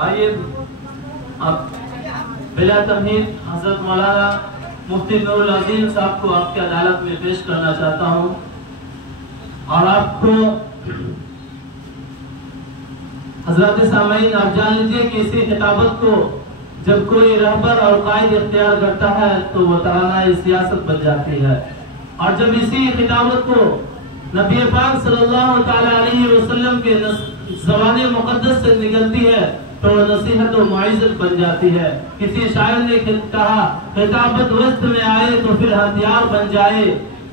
آئیے اب بلا تمہید حضرت مولانا مفتی نور العظیم صاحب کو آپ کی عدالت میں پیش کرنا چاہتا ہوں، اور آپ کو حضرات سامعین آپ جان لیجئے کہ اسی خطابت کو جب کوئی رہبر اور قائد اختیار کرتا ہے تو وہ ترانہ سیاست بن جاتی ہے، اور جب اسی خطابت کو نبی پاک صلی اللہ تعالی علیہ وسلم کے زبان مقدس سے نکلتی ہے تو نصیحت و معزت بن جاتی ہے۔ کسی شاعر نے کہا خطابت وسط میں آئے تو پھر ہتھیار بن جائے،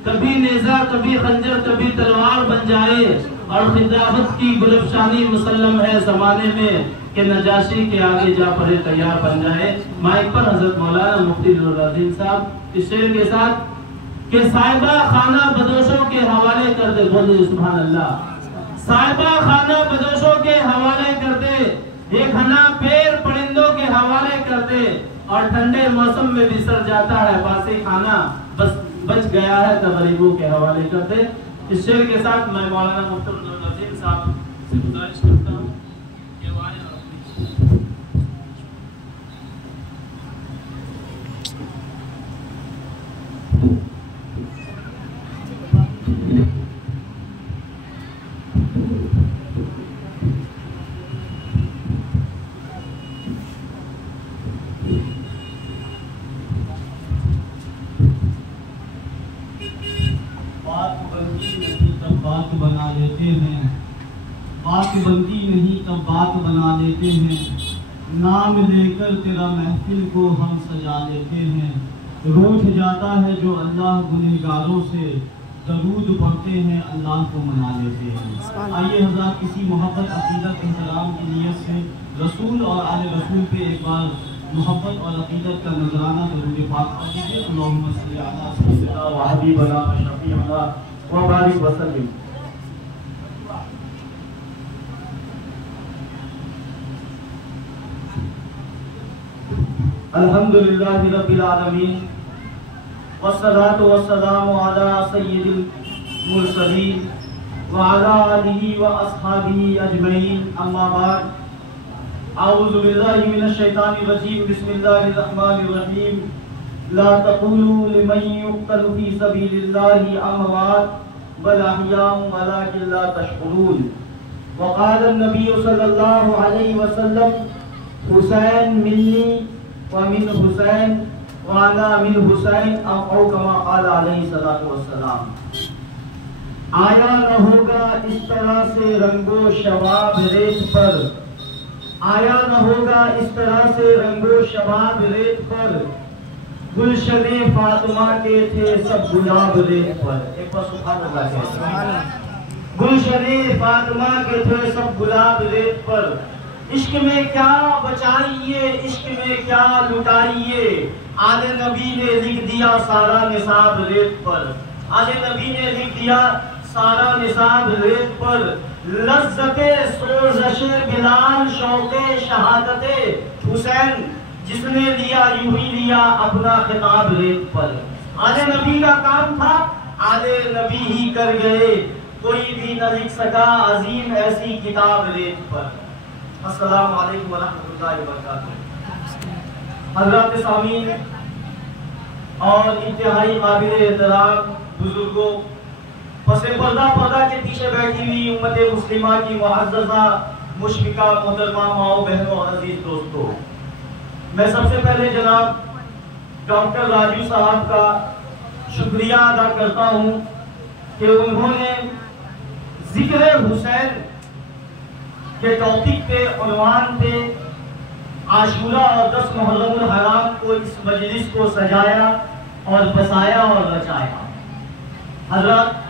کبھی نیزہ کبھی خنجر کبھی تلوار بن جائے، اور خطابت کی گلفشانی مسلم ہے زمانے میں کہ نجاشی کے آگے جا پڑے تیار بن جائے۔ مائک پر حضرت مولانا مفتی نور العظیم صاحب اس شعر کے ساتھ کہ صاحبہ خانہ بدوشوں کے حوالے کر دے، بولے سبحان اللہ، صاحبہ خانہ بدوشوں کے حوالے کر دے، ایک ہنا پیر پرندوں کے حوالے کر دے، اور ٹھنڈے موسم میں بسر جاتا ہے باسی خانہ، بس بچ گیا ہے تو غریبوں کے حوالے کر دے۔ اس شعر کے ساتھ میں مولانا مفتی نور العظیم صاحب سے گزارش کرتا ہوں کہ وہ آئیں اور بات بنا لیتے ہیں، بات بنتی نہیں تب بات بنا لیتے ہیں، نام لے کر تیرا محفل کو ہم سجا لیتے ہیں، روٹھ جاتا ہے جو اللہ گنہگاروں سے، درود پڑھتے ہیں اللہ کو منا لیتے ہیں۔ آئیے حضرات کسی محبت عقیدت احترام کی نیت سے رسول اور آل رسول پہ ایک بار محبت اور عقیدت کا نذرانہ درود پاک کر دیجیے۔ اللہم صلی علی سیدنا و حبیبنا و شفیعنا و بارک وسلم۔ الحمدللہ رب العالمین والصلاة والسلام علی سید المرسلین وعلی آلہ و اصحابہ اجمعین، اما بعد، اعوذ باللہ من الشیطان الرجیم، بسم اللہ الرحمن الرحیم، لا تقولوا لمن يقتل في سبيل الله اموات بل احياء ولكن لا تشعرون۔ وقال النبي صلى الله عليه وسلم حسین منی ومن حسین وانا من حسین او كما قال علیہ الصلوۃ والسلام۔ آیا نہ ہوگا اس طرح سے رنگ و شباب ریت پر، آیا نہ ہوگا اس طرح سے رنگ و شباب ریت پر، گلشن فاطمہ کے تھے سب گلاب ریت پر۔ ایک بار سبحان اللہ کہتے، گلشن فاطمہ کے تھے سب گلاب ریت پر، عشق میں کیا بچائیے عشق میں کیا لٹائیے، آل نبی نے لکھ دیا سارا نصاب ریت پر، آل نبی نے لکھ دیا سارا نصاب ریت پر، لذت سوزش بلال شوق شہادت حسین، جس نے لیا یوں ہی لیا اپنا خطاب ریت پر۔ آل نبی کا کام تھا، آل نبی ہی کر گئے، کوئی بھی نہ لکھ سکا عظیم ایسی کتاب ریت پر۔ السلام علیکم ورحمۃ اللہ وبرکاتہ۔ حضرات سامعین اور انتہائی قابل احترام بزرگوں، پس پردہ کے پیچھے بیٹھی ہوئی امت مسلمہ کی معززہ مشفقہ محترمہ ماؤں بہنوں اور عزیز دوستوں، میں سب سے پہلے جناب ڈاکٹر راجو صاحب کا شکریہ ادا کرتا ہوں کہ انہوں نے ذکر حسین کے ٹاپک پہ عنوان پہ عاشورہ اور 10 محرم الحرام کو اس مجلس کو سجایا اور بسایا اور رچایا۔ حضرات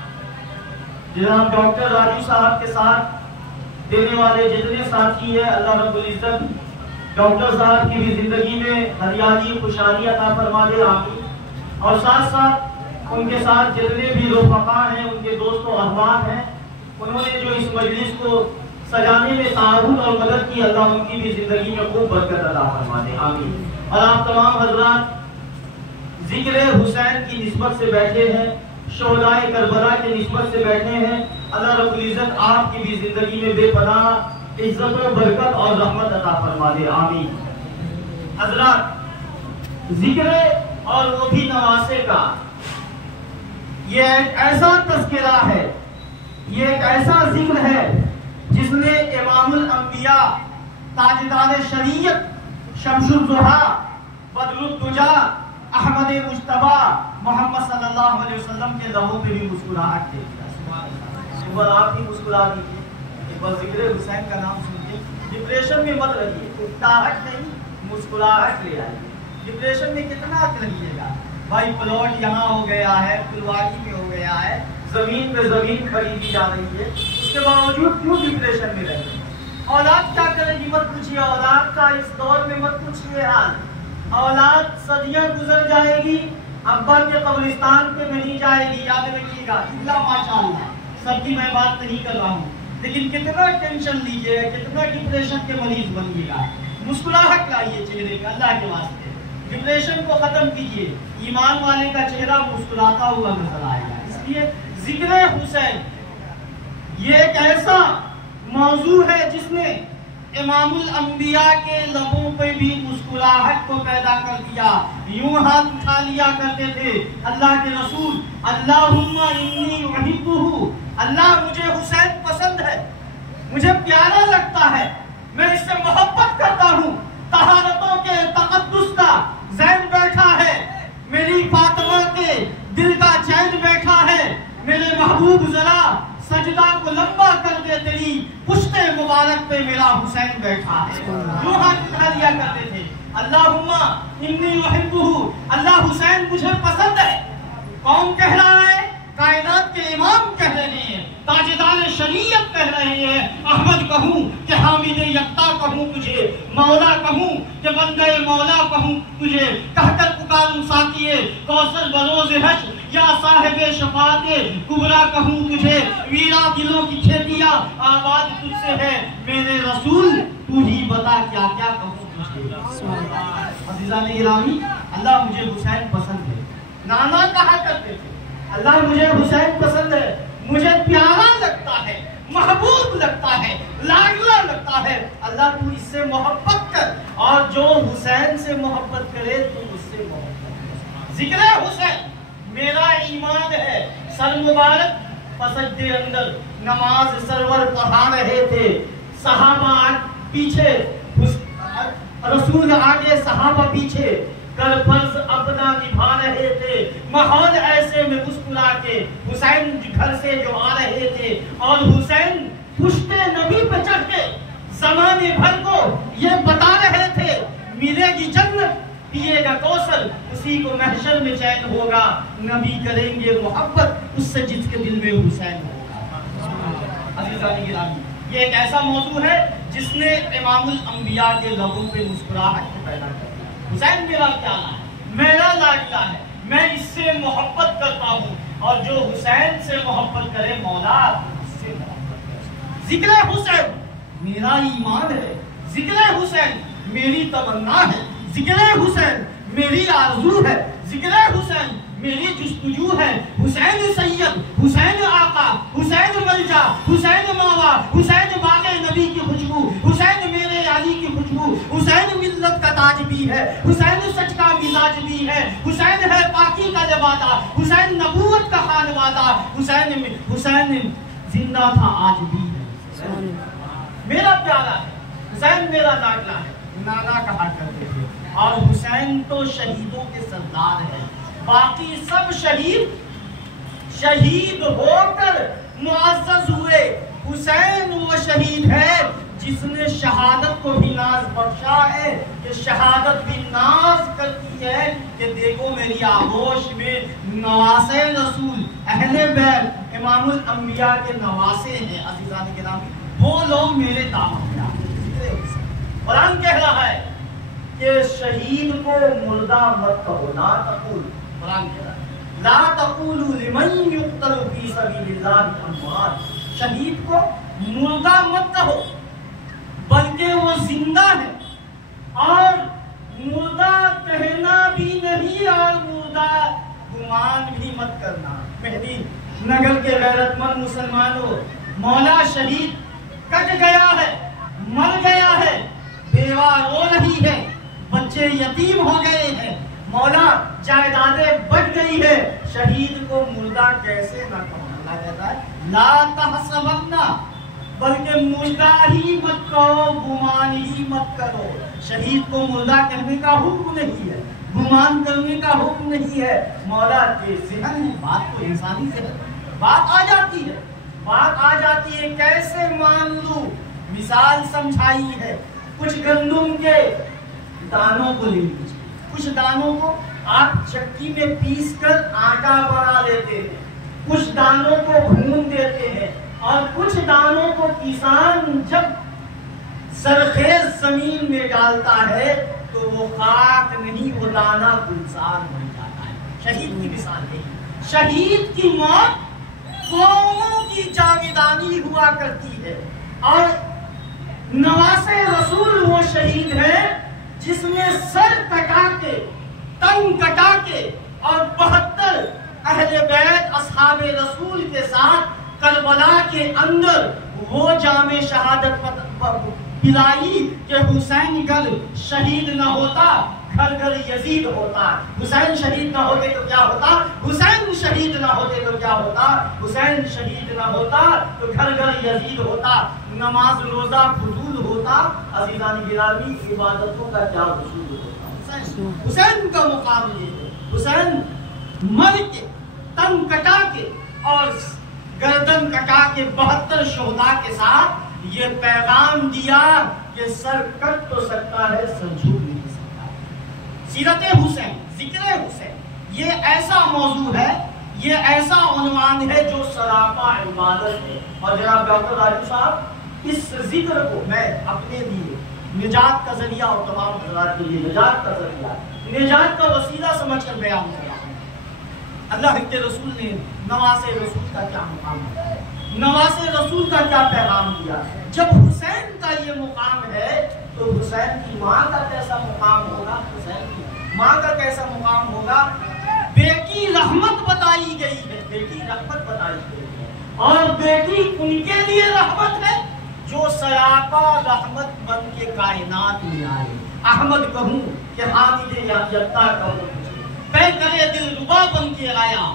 جناب ڈاکٹر راجو صاحب کے ساتھ دینے والے جتنے ساتھی ہیں، اللہ رب العزت ڈاکٹر صاحب کی بھی زندگی میں ہریالی خوشحالی عطا فرما دے، آمین۔ اور ساتھ ساتھ ان کے ساتھ جتنے بھی رفقا ہیں، ان کے دوست و احباب ہیں، انہوں نے جو اس مجلس کو سجانے میں تعاون اور مدد کی، اللہ ان کی بھی زندگی میں خوب برکت عطا فرما دے، آمین۔ اور آپ تمام حضرات ذکر حسین کی نسبت سے بیٹھے ہیں، شہدائے کربلا کی نسبت سے بیٹھے ہیں، اللہ رب العزت آپ کی بھی زندگی میں بے پناہ عزت و برکت اور رحمت عطا فرما دے، آمین۔ حضرات، ذکر اور وہ بھی نواسے کا یہ ایک ایسا تذکرہ ہے، یہ ایک ایسا ذکر ہے جس نے امام الانبیاء، تاجدار شریعت، شمس الضحیٰ، بدر الدجا، احمد مجتبی محمد صلی اللہ علیہ وسلم کے لبوں پہ بھی مسکراہٹ دے دیا۔ ایک بار آپ بھی مسکرا دیجیے، ایک بار ذکر حسین کا نام سن کے ڈپریشن میں مت رہیے، اکتاہٹ نہیں، مسکراہٹ لے آئیے۔ ڈپریشن میں کتنا رہیے گا بھائی، پلاٹ یہاں ہو گیا ہے، پھلواری میں ہو گیا ہے، زمین پہ زمین خریدی جا رہی ہے، اس کے باوجود کیوں ڈپریشن میں رہتے ہیں؟ اولاد کیا کرے گی مت پوچھیے، اولاد کا اس دور میں مت پوچھیے حال۔ اولاد صدیاں گزر جائے گی، ابا کے قبرستان پہ نہیں جائے گی، یاد رکھیے گا، اللہ ماشاءاللہ، سب کی میں بات نہیں کر رہا ہوں، لیکن کتنا ٹینشن لیجیے، کتنا ڈپریشن کے مریض بنیے گا۔ مسکراہٹ لائیے چہرے پہ اللہ کے واسطے، ڈپریشن کو ختم کیجیے، ایمان والے کا چہرہ مسکراتا ہوا نظر آئے گا۔ اس لیے ذکر حسین یہ ایک ایسا موضوع ہے جس نے امام الانبیاء کے لبوں پہ بھی مسکراہٹ کو پیدا کر دیا۔ یوں ہاتھ اٹھا لیا کرتے تھے اللہ کے رسول، اللہم انی احبہ، اللہ مجھے حسین پسند ہے، مجھے پیارا لگتا ہے، میں اس سے محبت کرتا ہوں۔ طہارتوں کے تقدس کا زین بیٹھا ہے، میری فاطمہ کے دل کا چین بیٹھا ہے، میرے محبوب ذرا سجدہ کو لمبا کر دے، تیری پشت مبارک پہ میرا حسین بیٹھا ہے۔ جو ہاتھ اٹھا لیا کرتے تھے، اللہم انی احبہ، اللہ حسین مجھے پسند ہے۔ کون کہہ رہا ہے؟ کائنات کے امام کہہ رہے ہیں، تاجدار شریعت کہہ رہے ہیں۔ احمد کہوں کہ حامد یکتا کہوں تجھے، مولا کہوں کہ بندے مولا کہوں تجھے، کہہ کر پکاروں ساقیے کوثر بروز حشر، یا صاحب شفاعت کبریٰ کہوں تجھے، ویرا دلوں کی کھیتیاں آباد تجھ سے ہے، میرے رسول تو ہی بتا کیا کیا کہوں تجھے۔ عزیزان گرامی، اللہ مجھے حسین پسند ہے۔ نانا کہا کرتے تھے اللہ مجھے حسین پسند ہے، مجھے پیارا لگتا ہے، محبوب لگتا ہے، لاڈلا لگتا ہے، اللہ تو اس سے محبت کر، اور جو حسین سے محبت کرے تو اس سے محبت کر۔ ذکر حسین میرا ایمان ہے۔ سر مبارک فسجدے اندر نماز سرور پڑھا رہے تھے، صحابہ پیچھے، رسول آگے صحابہ پیچھے، کر فرض اپنا نبھا رہے تھے۔ ماحول ایسے میں مسکرا کے حسین گھر سے جو آ رہے تھے، اور حسین پشت نبی پہ چڑھ کے زمانے بھر کو یہ بتا رہے تھے ملے گی جنت، پیے گا کوثر، اسی کو محشر میں چین ہوگا، نبی کریں گے محبت اس سے جس کے دل میں حسین ہوگا۔ عزیزان گرامی، یہ ایک ایسا موضوع ہے جس نے امام الانبیاء کے لبوں پہ مسکراہٹ کو پیدا کر دیا۔ حسین میرا پیارا ہے، میرا لاڈلا ہے، میں اس سے محبت کرتا ہوں، اور جو حسین سے محبت کرے مولا اس سے محبت کرے۔ ذکر حسین میرا ایمان ہے، ذکر حسین میری تمنا ہے، ذکر حسین میری آرزو ہے، ذکر حسین میری جستجو ہے۔ حسین سید، حسین آقا، حسین ملجا، حسین ماوا، حسین باغ نبی کی خوشبو، حسین میرے علی کی خوشبو، حسین ملت کا تاج بھی ہے، حسین سچ کا مزاج بھی ہے، حسین ہے پاکی کا لبادہ، حسین نبوت کا خانوادہ، حسین زندہ تھا آج بھی ہے، میرا پیارا ہے، حسین میرا لاڈلا ہے، نانا کہا کرتے تھے۔ اور حسین تو شہیدوں کے سردار ہے، باقی سب شہید ہو کر معزز ہوئے، حسین وہ شہید ہے جس نے شہادت کو بھی ناز بخشا ہے، کہ شہادت بھی ناز کرتی ہے کہ دیکھو میری آغوش میں نواسے رسول، اہل بیت، امام الانبیاء کے نواسے ہیں۔ عزیزان گرامی، وہ لوگ میرے دامن میں آتے ہیں۔ قرآن کہہ رہا ہے کہ شہید کو مردہ مت کہو، لا تقول، قرآن کہہ رہا ہے لا تقولوا لمن يقتل في سبيل الله اموات، شہید کو مردہ مت کہو بلکہ وہ زندہ ہے، اور مردہ کہنا بھی نہیں اور مردہ گمان بھی مت کرنا۔ مہدی نگر کے غیرت مند مسلمانوں، مولا شہید کٹ گیا ہے، مر گیا ہے، بیوہ رو رہی ہے، بچے یتیم ہو گئے ہیں، مولا جائیدادیں بچ گئی ہے، شہید کو مردہ کیسے نہ کہو؟ اللہ کہتا ہے لا تحسبن، بلکہ مردہ ہی مت کہو، گمان ہی مت کرو۔ شہید کو مردہ کہنے کا حکم نہیں ہے، گمان کرنے کا حکم نہیں ہے۔ مولا کے ذہن ہے، بات تو انسانی ذہن، بات آ جاتی ہے، بات آ جاتی ہے، کیسے مان لوں؟ مثال سمجھائی ہے، کچھ گندم کے دانوں کو لے لیجیے، کچھ دانوں کو آپ چکی میں پیس کر آٹا بنا لیتے ہیں، کچھ دانوں کو بھون دیتے ہیں، اور کچھ دانوں کو کسان جب زرخیز زمین میں ڈالتا ہے تو وہ خاک نہیں، وہ دانہ گلزار بن جاتا ہے۔ شہید کی مثال ہے، شہید کی موت قوموں کی جاویدانی ہوا کرتی ہے، اور نواسے رسول وہ شہید ہے جس نے سر کٹا کے، تن کٹا کے، اور 72 اہل بیت اصحاب رسول کے ساتھ کربلا کے اندر وہ جام شہادت پلائی کہ حسین گل شہید نہ ہوتا، گھر گھر یزید ہوتا۔ حسین شہید نہ ہوتے تو کیا ہوتا؟ حسین شہید نہ ہوتے تو کیا ہوتا؟ حسین شہید نہ ہوتا تو گھر گھر یزید ہوتا، نماز روزہ فضول ہوتا، عزیزان گرامی عبادتوں کا کیا وصول ہوتا؟ حسین کا مقام یہ ہے، حسین مر کے، تن کٹا کے اور گردن کٹا کے 72 شہداء کے ساتھ یہ پیغام دیا کہ سر کٹ تو سکتا ہے، سر جھوٹ نہیں سکتا۔ سیرت حسین، ذکر حسین، یہ ایسا موضوع ہے، یہ ایسا عنوان ہے جو سراپا عبادت ہے۔ اور جناب ڈاکٹر راجو صاحب، اس ذکر کو میں اپنے لیے نجات کا ذریعہ اور تمام حضرات کے لیے نجات کا ذریعہ، نجات کا وسیلہ سمجھ کر بیان کر رہا ہوں۔ اللہ کے رسول نے نواسے رسول کا کیا مقام ہے، نواسے رسول کا کیا پیغام دیا۔ جب حسین کا یہ مقام ہے تو حسین کی ماں کا کیسا مقام ہوگا؟ حسین کی ماں کا کیسا مقام ہوگا؟ بیٹی رحمت بتائی گئی ہے، بیٹی رحمت بتائی گئی ہے، اور بیٹی ان کے لیے رحمت ہے جو سراپا رحمت بن کے کائنات میں آئے۔ احمد کہوں کہ حامد یکتا کہوں، پہ کرے دل ربا بن کے آیا،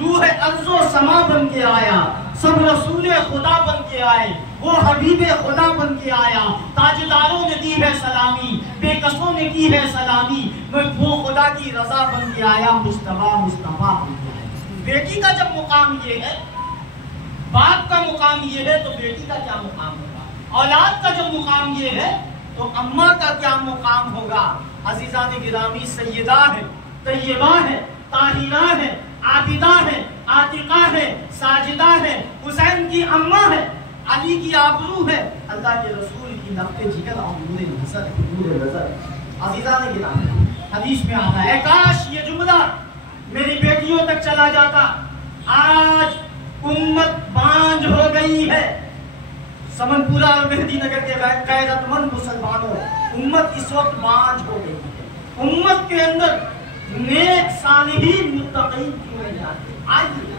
روح ارض و سما بن کے آیا، سب رسول خدا بن کے آئے، وہ حبیب خدا بن کے آیا، تاجداروں نے دی ہے سلامی، بے کسوں نے کی ہے سلامی، وہ خدا کی رضا بن کے آیا، مصطفیٰ مصطفیٰ بن کے آیا۔ بیٹی کا جب مقام یہ ہے، باپ کا مقام یہ ہے، تو بیٹی کا کیا مقام ہوگا؟ اولاد کا جب مقام یہ ہے تو اماں کا کیا مقام ہوگا؟ عزیزان گرامی، سیدہ ہے، طیبہ ہے، طاہرہ ہے، عابدہ ہے، عاتقہ ہے، ساجدہ ہے، حسین کی اماں ہے، علی کی آبرو ہے، اللہ کے رسول کی لبِ جگر اور نور نظر، نور نظر۔ عزیزان گرامی، حدیث میں آتا ہے، کاش یہ جملہ میری بیٹیوں تک چلا جاتا۔ آج امت بانج ہو گئی ہے، سمن پورہ اور مہدی نگر کے غیرت مند مسلمانوں، امت اس وقت بانج ہو گئی ہے۔ امت کے اندر نیک صالحین متقین کیوں نہیں آتے؟ آئیے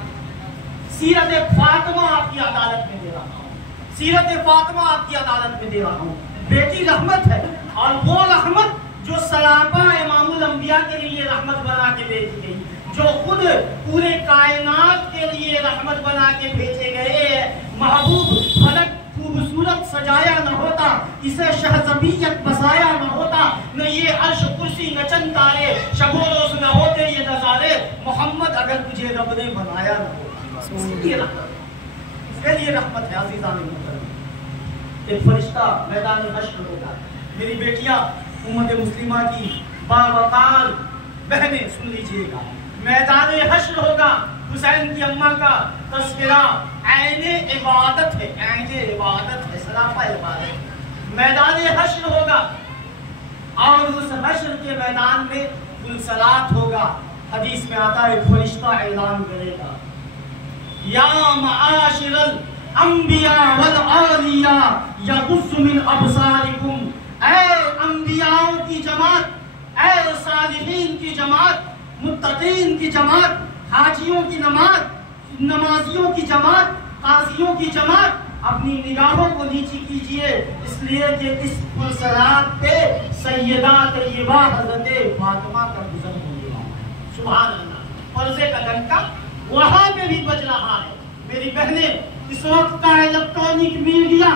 سیرت فاطمہ آپ کی عدالت میں دے رہا ہوں، سیرت فاطمہ آپ کی عدالت میں دے رہا ہوں۔ بیٹی رحمت ہے، اور وہ رحمت جو سراپا امام الانبیاء کے لیے رحمت بنا کے بھیجی گئی، جو خود پورے کائنات کے لیے رحمت بنا کے بھیجے گئے۔ محبوب فلک خوبصورت سجایا نہ ہوتا، اسے شہزبیت بسایا نہ ہوتا، نہ یہ عرش کرسی نہ چند تارے، شب و روز نہ ہوتے یہ نظارے، محمد اگر تجھے رب نے بنایا نہ ہوتا۔ اس کے لیے رحمت ہے۔ عزیزان محترم، ایک فرشتہ میدان حشر ہوگا۔ میری بیٹیاں امت مسلمہ کی باوقار بہنیں سن لیجئے گا، میدان حشر ہوگا، حسین کی اماں کا تذکرہ عین عبادت ہے، عین عبادت ہے، سراپا عبادت۔ میدان حشر ہوگا، اور اس حشر کے میدان میں فلسلات ہوگا۔ حدیث میں آتا ہے، فرشتہ اعلان کرے گا، یا معاشر الانبیاء والاولیاء یغض من ابصارکم، اے انبیاء کی جماعت، اے صالحین کی جماعت، متقین کی جماعت، حاجیوں کی جماعت، نمازیوں کی جماعت، قاضیوں کی جماعت، اپنی نگاہوں کو نیچی کیجئے، اس لیے کہ اس پلسرات پہ سیدہ طیبہ حضرت فاطمہ کا گزر ہونے والا ہے۔ سبحان اللہ، پردے کا ڈنکا وہاں پہ بھی بج رہا ہے۔ میری بہنیں، اس وقت کا الیکٹرانک میڈیا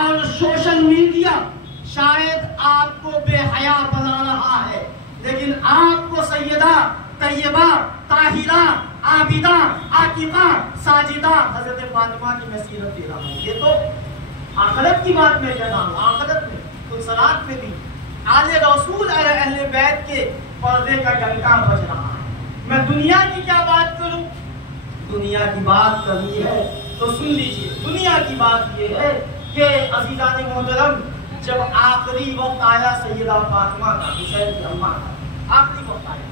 اور سوشل میڈیا شاید آپ کو بے حیا بنا رہا ہے، لیکن آپ کو سیدہ طیبہ طاہرہ عابدہ عاقبہ ساجدہ حضرت فاطمہ کی نصیحت دے رہا ہے۔ یہ تو آخرت کی بات میں کہہ رہا ہوں، آخرت میں پلسرات میں بھی آل رسول اہل بیت کے پردے کا ڈنکا بج رہا ہے۔ میں دنیا کی کیا بات کروں؟ دنیا کی بات کرنی ہے تو سن لیجئے۔ دنیا کی بات یہ ہے کہ عزیزان محترم، جب آخری وقت آیا سیدہ فاطمہ کا، حسین کی اماں کا آخری وقت آیا،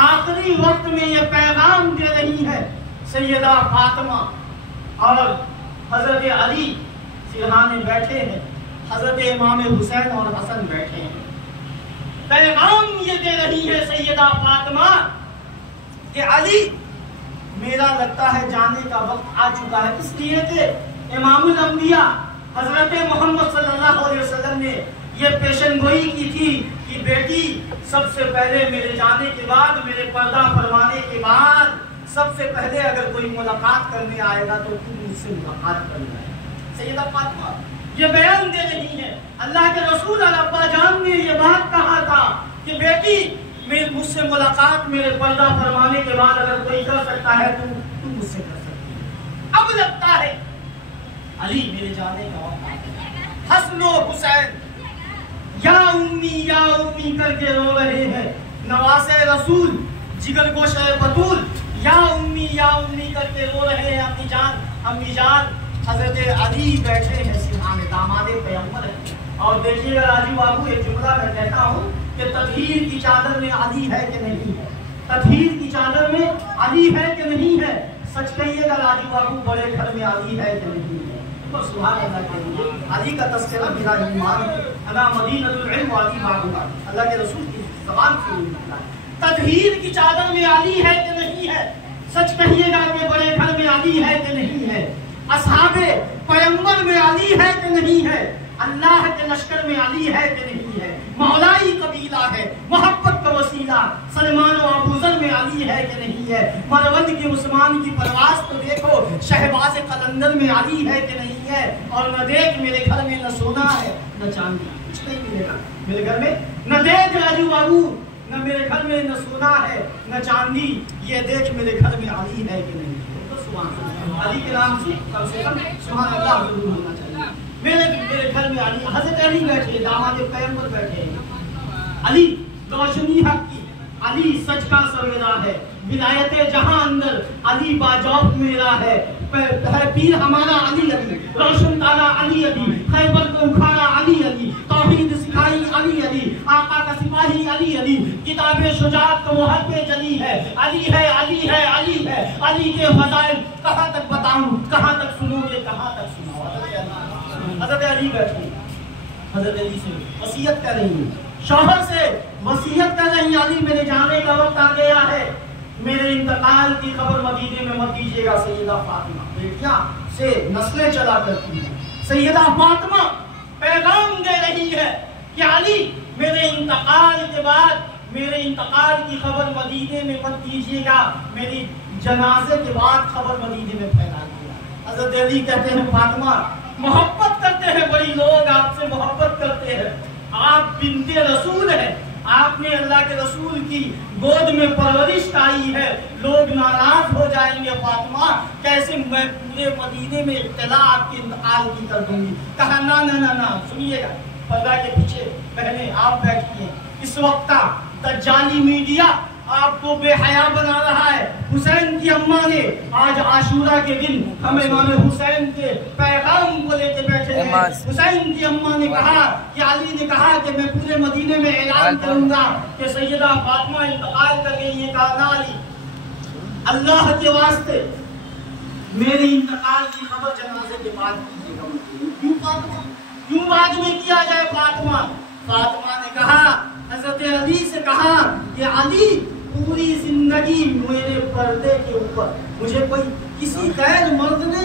آخری وقت میں یہ پیغام دے رہی ہے سیدہ فاطمہ، اور حضرت علی سرحانے بیٹھے ہیں، حضرت امام حسین اور حسن بیٹھے ہیں۔ پیغام یہ دے رہی ہے سیدہ فاطمہ کہ علی، میرا لگتا ہے جانے کا وقت آ چکا ہے، اس لیے کہ امام الانبیاء حضرت محمد صلی اللہ علیہ وسلم نے یہ پیشن گوئی کی تھی کہ بیٹی، سب سے پہلے میرے جانے کے بعد، میرے پردہ فرمانے کے بعد، سب سے پہلے اگر کوئی ملاقات کرنے آئے گا تو تم مجھ سے ملاقات کرنا ہے۔ سیدہ فاطمہ یہ بیان دے رہی ہے، اللہ کے رسول اور ابا جان نے یہ بات کہا تھا کہ بیٹی، مجھ سے ملاقات میرے پردہ فرمانے کے بعد اگر کوئی کر سکتا ہے تو تم مجھ سے کر سکتی ہے۔ اب لگتا ہے علی میرے جانے کا وقت آ گیا۔ حسن و حسین یا امی کر کے رو رہے ہیں، نواسے رسول جگر گوشہ بطول یا امی کر کے رو رہے ہیں، امی جان۔ حضرت علی بیٹھے ہیں سرحانے، داماد پیغمبر ہیں۔ اور دیکھیے گا راجو بابو، ایک جملہ میں کہتا ہوں کہ تطہیر کی چادر میں علی ہے کہ نہیں ہے؟ تطہیر کی چادر میں علی ہے کہ نہیں ہے؟ سچ کہیے گا راجو بابو، بڑے گھر میں علی ہے کہ نہیں ہے؟ سبحان اللہ کہیے، علی کا تذکرہ میرا ایمان ہے، انا مدینۃ العلم وعلی بابها، اللہ کے رسول کی زبان سے نکلا ہے۔ تطہیر کی چادر میں علی ہے کہ نہیں ہے؟ سچ کہیے گا کہ بڑے گھر میں علی ہے کہ نہیں ہے؟ اصحاب پیغمبر میں علی ہے کہ نہیں ہے؟ اللہ کے لشکر میں علی ہے کہ نہیں ہے؟ مولائی قبیلہ ہے، محبت کا وسیلہ سلمان و ابوذر میں علی ہے کہ نہیں ہے؟ مروند کی عثمان کی پرواز تو دیکھو، شہباز قلندر میں علی ہے کہ نہیں ہے؟ اور نہ دیکھ میرے گھر میں نہ سونا ہے نہ چاندی، کچھ نہیں ملے گا میرے گھر میں، نہ دیکھ راجو بابو، نہ میرے گھر میں نہ سونا ہے نہ چاندی، یہ دیکھ میرے گھر میں علی ہے کہ نہیں ہے؟ تو سبحان اللہ، علی کے نام سے کم سبحان اللہ ضرور ہونا چاہیے۔ میرے گھر میں علی، حضرت علی بیٹھے، داماد پیغمبر بیٹھے ہیں۔ علی روشنی حق کی، علی سچ کا سرویرا ہے، ولایت جہاں اندر علی باجوف میرا ہے، پیر ہمارا علی علی، روشن تارا علی علی، خیبر کو اکھاڑا علی علی، توحید سکھائی علی علی، آقا کا سپاہی علی علی، کتاب شجاعت کا محقق جلی ہے، علی ہے علی ہے علی ہے، علی کے فضائل کہاں تک بتاؤں، کہاں تک سنو گے، کہاں تک سناؤ؟ حضرت علی بیٹھی، حضرت علی سے وصیت کر رہی ہیں، شوہر سے وصیت کر رہی ہیں، علی میرے جانے کا وقت آ گیا ہے، میرے انتقال کی خبر مدینے میں مت دیجیے گا۔ سیدہ فاطمہ بیٹیاں سے نسلیں چلا کرتی ہیں، سیدہ فاطمہ پیغام دے رہی ہے کہ علی میرے انتقال کے بعد، میرے انتقال کی خبر مدینے میں مت دیجیے گا، میری جنازے کے بعد خبر مدینے میں پھیلا دیا۔ حضرت علی کہتے ہیں فاطمہ، محبت کرتے ہیں بڑی لوگ، آپ سے محبت کرتے ہیں، آپ بنت رسول ہیں، آپ نے اللہ کے رسول کی گود میں پرورش پائی ہے، لوگ ناراض ہو جائیں گے فاطمہ، کیسے میں پورے مدینے میں اطلاع آپ کے انتقال کی کر دوں گی؟ کہا نا نا نا نا، سنیے گا، پردہ کے پیچھے بہنیں آپ بیٹھی ہیں، اس وقت کا دجالی میڈیا آپ کو بے حیا بنا رہا ہے۔ حسین کی اماں نے آج عاشورہ کے دن ہم امام حسین کے پیغام کو لے کے بیٹھے ہیں۔ حسین کی اماں نے کہا کہ علی نے کہا کہ میں پورے مدینے میں اعلان کروں گا کہ سیدہ فاطمہ انتقال کر گئی ہے۔ کہا نا علی، اللہ کے واسطے میرے انتقال کی خبر جنازے کے بعد کیجیے گا۔ کیوں فاطمہ؟ کیوں بعد میں کیا جائے فاطمہ؟ فاطمہ نے کہا، حضرت علی سے کہا کہ علی پوری زندگی میرے پردے کے اوپر مجھے کوئی کسی غیر مرد نے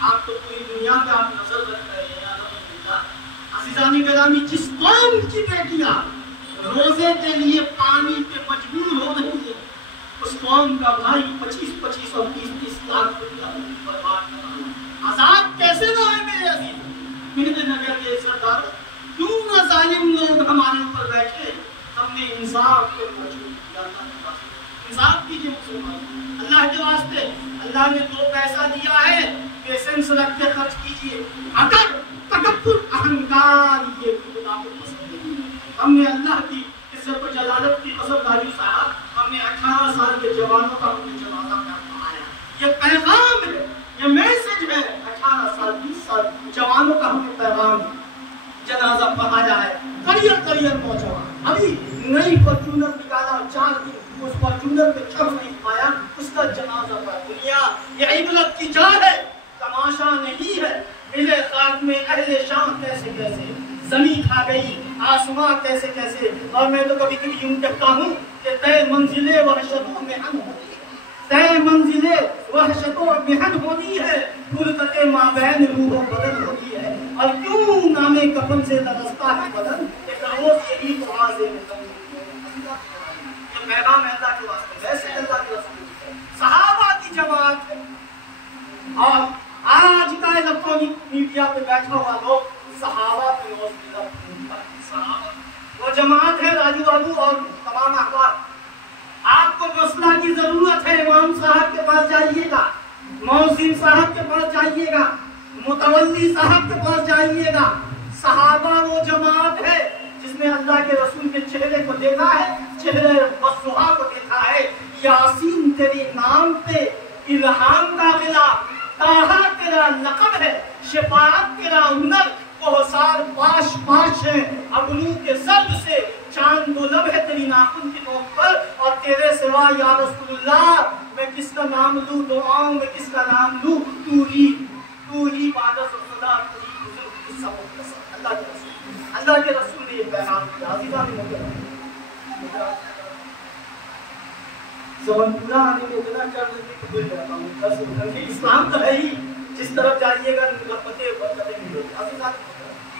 آپ تو پوری دنیا پہ آپ نظر رکھ رہے ہیں الحمدللہ۔ عزیزان گرامی، جس قوم کی بیٹیاں روزے کے لیے پانی پہ مجبور ہو رہی ہے، اس قوم کا بھائی 25 اور 30 لاکھ روپیہ برباد کر رہا ہے۔ عذاب کیسے نہ ہے میرے عزیز، میرے نگر کے سردار، کیوں نہ ظالم لوگ ہمارے اوپر بیٹھے؟ ہم نے انصاف کو موجود کیا تھا۔ انصاف کیجیے مسلمان، اللہ کے واسطے، اللہ نے 2 پیسہ دیا ہے، پیشنس رکھ کے خرچ کیجیے۔ اگر تکبر، اہنکار یہ خدا کو پسند نہیں ہے۔ ہم نے اللہ کی عزت و جلالت کی قسم راجو صاحب، ہم نے 18 سال کے جوانوں کا ہم نے جنازہ پڑھایا۔ یہ پیغام ہے، یہ میسج ہے، 18 سال 20 سال جوانوں کا ہم نے پیغام جنازہ پڑھایا ہے۔ کریئر نوجوان ابھی نئی فارچونر نکالا، 4 دن اس فارچونر پہ چڑھ نہیں پایا، اس کا جنازہ پڑھا۔ دنیا یہ عبرت کی جا ہے، تماشا نہیں ہے۔ ملے خاک میں اہل شام کیسے کیسے، زمین کھا گئی آسماں کیسے کیسے۔ اور میں تو کبھی کبھی یوں کہتا ہوں کہ طے منزلیں وحشتوں میں ہم ہوتی ہے، طے منزلیں وحشتوں محن ہوتی ہے، فرقت مابین روح و بدن ہوتی ہے۔ اور کیوں نام کفن سے درستہ ہے بدن، کہ روز یہی دعا سے یہ پیغام ہے اللہ کے واسطے، ویسے اللہ کے رسول ہے، صحابہ کی جماعت ہے۔ اور آج کا الیکٹرانک میڈیا پہ بیٹھا ہوا لوگ صحابہ کی صحابہ وہ جماعت ہے راجو بابو اور تمام احباب۔ آپ کو مسئلہ کی ضرورت ہے، امام صاحب کے پاس جائیے گا، مؤذن صاحب کے پاس جائیے گا، متولی صاحب کے پاس جائیے گا۔ صحابہ وہ جماعت ہے جس نے اللہ کے رسول کے چہرے کو دیکھا ہے، چہرے وضحا کو دیکھا ہے۔ یاسین تیرے نام پہ الہام کا ملا، طٰہٰ تیرا لقب ہے، شفاعت تیرا ہنر، کوثر پاش پاش ہے، ابرو کے ضرب سے چاند و لب ہے تیری ناخن کی نوک پر، اور تیرے سوا یا رسول اللہ میں کس کا نام لوں، دعاؤں میں کس کا نام لوں، تو ہی بادت و خدا، تو ہی بزرگ کی سب قسم۔ اللہ کے رسول نے یہ پیغام دیا۔ عزیزان محترم، زبان پورا آنے کے بنا کر دینے کو بھول جاتا ہوں، بس اسلام تو ہے ہی، جس طرف جائیے گا رحمتیں برکتیں ملیں گی۔ عزیزان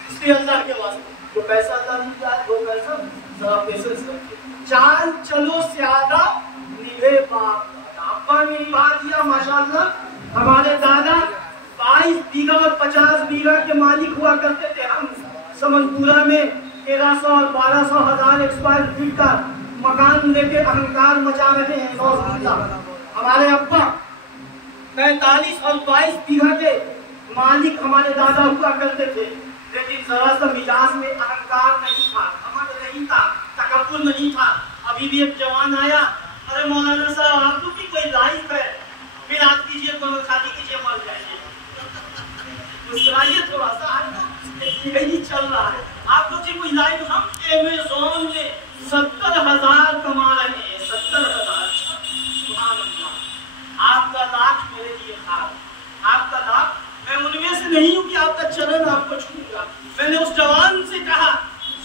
اس لیے اللہ کے واسطے جو پیسہ اللہ نے دیا ہے، وہ پیسہ ذرا پیشنس رکھیے۔ چال چلو سیادہ نیوے باپ، ابا نے بات دیا ماشاءاللہ۔ ہمارے دادا 22 بیگھہ اور 50 بیگھہ کے مالک ہوا کرتے تھے۔ ہم سمنپورہ میں 1300 اور 1200 ہزار اسکوائر فٹ کا مکان لے کے اہنکار مچا رہے ہیں۔ ہمارے ابا 45 اور 22 بیگھہ کے مالک ہمارے دادا ہوا کرتے تھے، لیکن ذرا سا مزاج میں اہنکار نہیں تھا، گھمنڈ نہیں تھا، تکبر نہیں تھا۔ ابھی بھی ایک جوان آیا، ارے مولانا صاحب آپ کو بھی کوئی لائف ہے، میلاد کیجیے، شادی کیجیے، مر جائیے، مسکرائیے تھوڑا سا، یہی چل رہا ہے آپ لوگ کی کوئی لائف۔ ہم ایمیزون میں 70,000 کما رہے ہیں، 70,000۔ سبحان اللہ، آپ کا لاکھ میرے لیے خاص، آپ کا لاکھ، میں ان میں سے نہیں ہوں کہ آپ کا چرن آپ کو چھو گا۔ میں نے اس جوان سے کہا،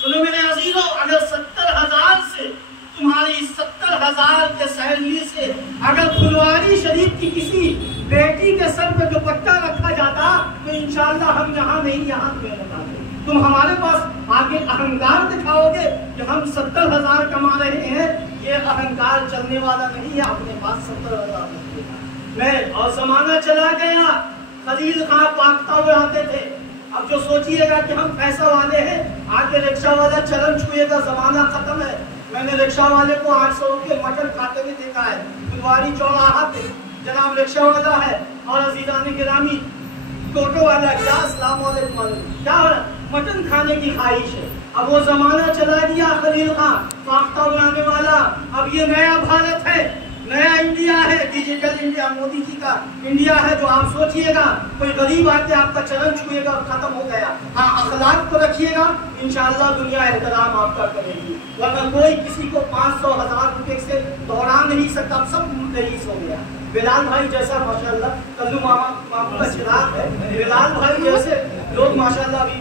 سنو میرے عزیزو، اگر 70,000 سے تمہاری 70,000 کے سیلری سے اگر پھلواری شریف کی کسی بیٹی کے سر پہ دوپٹہ رکھا جاتا تو انشاءاللہ ہم یہاں نہیں یہاں تمہیں بتاتے۔ تم ہمارے پاس آگے اہنکار دکھاؤ گے کہ ہم 70,000 کما رہے ہیں، یہ اہنکار چلنے والا نہیں ہے۔ اپنے پاس 70,000 میں اور زمانہ چلا گیا، خلیل خان پاکتا ہوئے آتے تھے۔ اب جو سوچئے گا کہ ہم پیسہ والے ہیں، آگے رکشہ والا چلن چھوئے گا، زمانہ ختم ہے۔ میں نے رکشہ والے کو 800 روپے مٹن کھاتے ہوئے دیکھا ہے، پھلواری چوراہا پہ جناب رکشہ والا ہے، اور عزیزان گرامی ٹوٹو والا کیا السلام علیکم کیا مٹن کھانے کی خواہش ہے۔ اب وہ زمانہ چلا گیا خلیل خان فاختہ اڑانے والا۔ اب یہ نیا بھارت ہے، نیا انڈیا ہے، ڈیجیٹل انڈیا، مودی جی کا انڈیا ہے، جو آپ سوچئے گا کوئی غریب آ کے آپ کا چرن چھوئے گا اور ختم ہو گیا۔ ہاں اخلاق کو رکھیے گا، انشاءاللہ دنیا احترام آپ کا کرے گی، ورنہ کوئی کسی کو 500 1000 روپے سے دوڑا نہیں سکتا۔ اب سب رئیس ہو گیا۔ بلال بھائی جیسا ماشاءاللہ کلو ماموں کا چراغ ہے، بلال بھائی جیسے لوگ ماشاءاللہ ابھی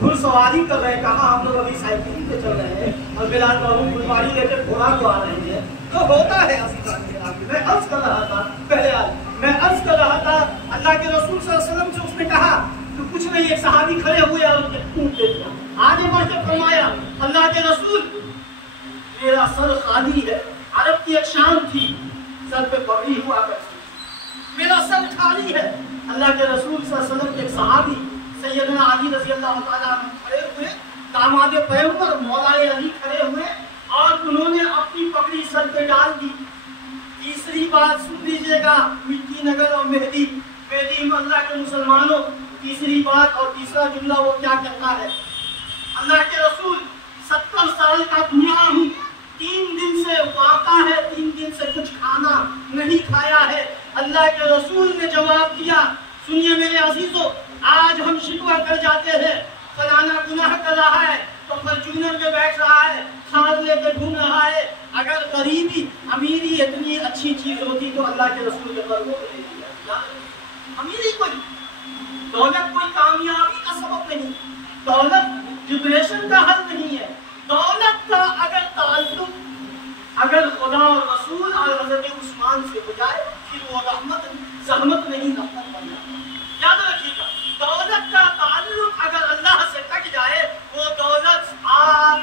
گھڑ سواری کر رہے ہیں، کہاں ہم لوگ ابھی سائیکلنگ پہ چل رہے ہیں، اور بلال بابو گھڑسواری لے کے گھوڑا کو آ رہے ہیں۔ تو ہوتا ہے میں عرض کر رہا تھا پہلے میں عرض کر رہا تھا اللہ کے رسول صلی اللہ علیہ وسلم سے اس نے کہا تو کچھ نہیں، ایک صحابی کھڑے ہوئے اور ان کے خون دے دیا، آگے بڑھ کے فرمایا اللہ کے رسول میرا سر خالی ہے، عرب کی ایک شان تھی سر پہ پگڑی ہوا کرتی، میرا سر خالی ہے۔ اللہ کے رسول صلی اللہ علیہ وسلم کے ایک صحابی سیدنا علی رضی اللہ تعالیٰ عنہ کھڑے ہوئے، داماد پیغمبر مولا علی کھڑے ہوئے اور انہوں نے اپنی پگڑی سر پہ ڈال دی۔ تیسری بات سن لیجئے گا، مٹی نگر اور مہدی اللہ کے مسلمانوں، تیسری بات اور تیسرا جملہ وہ کیا کہتا ہے، اللہ کے رسول 70 سال کا دھواں ہوں، 3 دن سے واقع ہے، 3 دن سے کچھ کھانا نہیں کھایا ہے۔ اللہ کے رسول نے جواب دیا، سنیے میرے عزیزو، آج ہم شکوہ کر جاتے ہیں فلانا گناہ کر رہا ہے تو فارچونر میں بیٹھ رہا ہے، کھاد لے کے گھوم رہا ہے، اگر غریبی امیری اتنی اچھی چیز ہوتی تو اللہ کے رسول کے قدموں پہ لے لیا۔ امیری کوئی دولت کوئی کامیابی کا سبب نہیں، دولت ڈپریشن کا حل نہیں ہے، دولت کا اگر تعلق اگر خدا اور رسول اور حضرت عثمان سے ہو جائے پھر وہ زحمت نہیں رحمت بن جاتا۔ یاد رکھیے گا، دولت کا تعلق اگر اللہ سے کٹ جائے وہ دولت